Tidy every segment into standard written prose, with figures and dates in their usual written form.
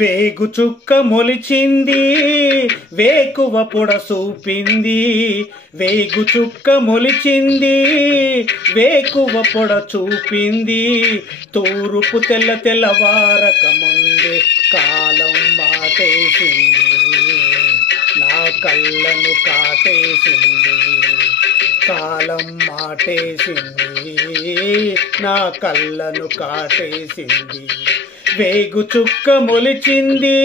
వేగు చుక్క మొలిచింది వేకువ పొడ చూపింది, వేగు చుక్క మొలిచింది వేకువ పొడ చూపింది. తూరుపు తెల్లవారక ముందే కాలం మాటేసింది, నా కళ్ళను కాటేసింది. కాలం మాటేసింది, నా కళ్ళను కాటేసింది. వేగు చుక్క మొలిచింది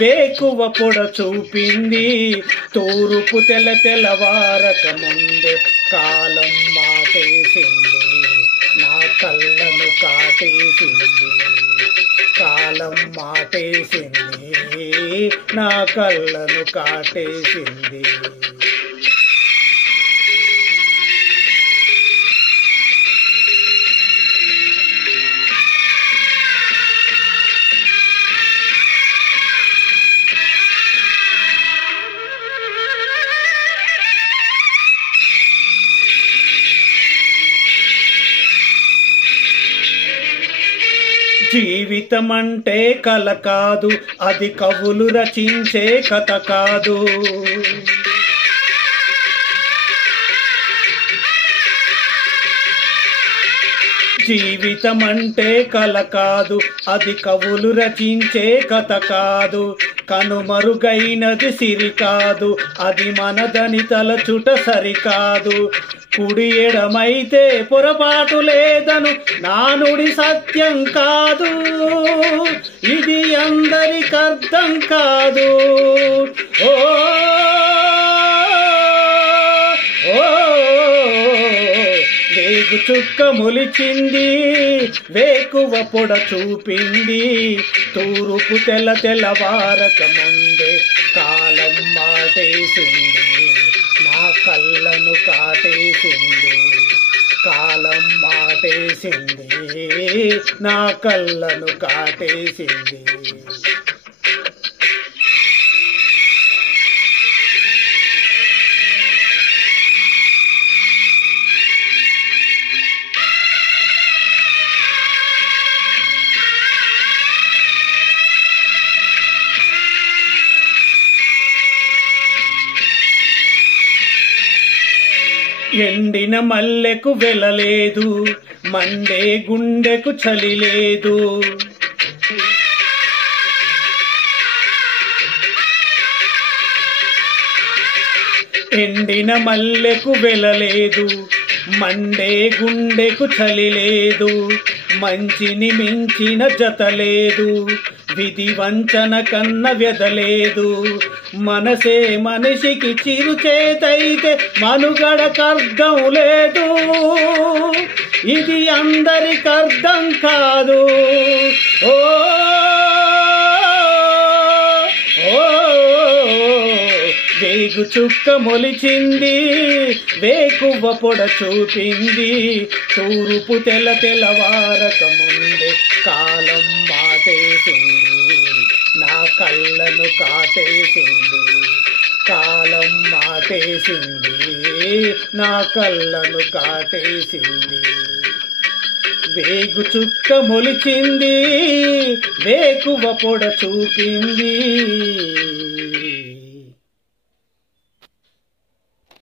వేకువ పొడ చూపింది. తూరుపు తెల్లవారక ముందే కాలం మాటేసింది, నా కళ్ళను కాటేసింది. కాలం మాటేసింది, నా కళ్ళను కాటేసింది. జీవితం అంటే కల కాదు, అది కవులు రచించే కథ కాదు. జీవితం అంటే కల కాదు, అది కవులు రచించే కథ కాదు. కనుమరుగైనది సిరి కాదు, అది మనదని తలచుట సరికాదు. కుడి ఎడమైతే పొరపాటు లేదను నానుడి సత్యం కాదు, ఇది అందరికర్థం కాదు. ఓ వేగు చుక్క మొలిచింది వేకువ పొడ చూపింది. తూరుపు తెల్లవారక ముందే కాలం మాటేసింది, నా కళ్ళను కాటేసింది. కాలం మాటేసింది, నా కళ్ళను కాటేసింది. ఎండిన మల్లెకు వెలలేదు, మండే గుండెకు చలి లేదు. ఎండిన మల్లెకు వెలలేదు, మండే గుండెకు చలి లేదు. మంచిని మించిన జత లేదు, విధి వంచన కన్న వ్యధలేదు. మనసే మనిషికి చిరుచేతైతే మనుగడకర్థం లేదు, ఇది అందరికర్థం కాదు. ఓ వేగు చుక్క మొలిచింది వేకువ పొడ చూపింది. తూరుపు తెల్లవారక ముందే కాలం మాటేసింది, నా కళ్ళను కాటేసింది. కాలం మాటేసింది, నా కళ్ళను కాటేసింది. వేగు చుక్క మొలిచింది వేకువ పొడ చూపింది.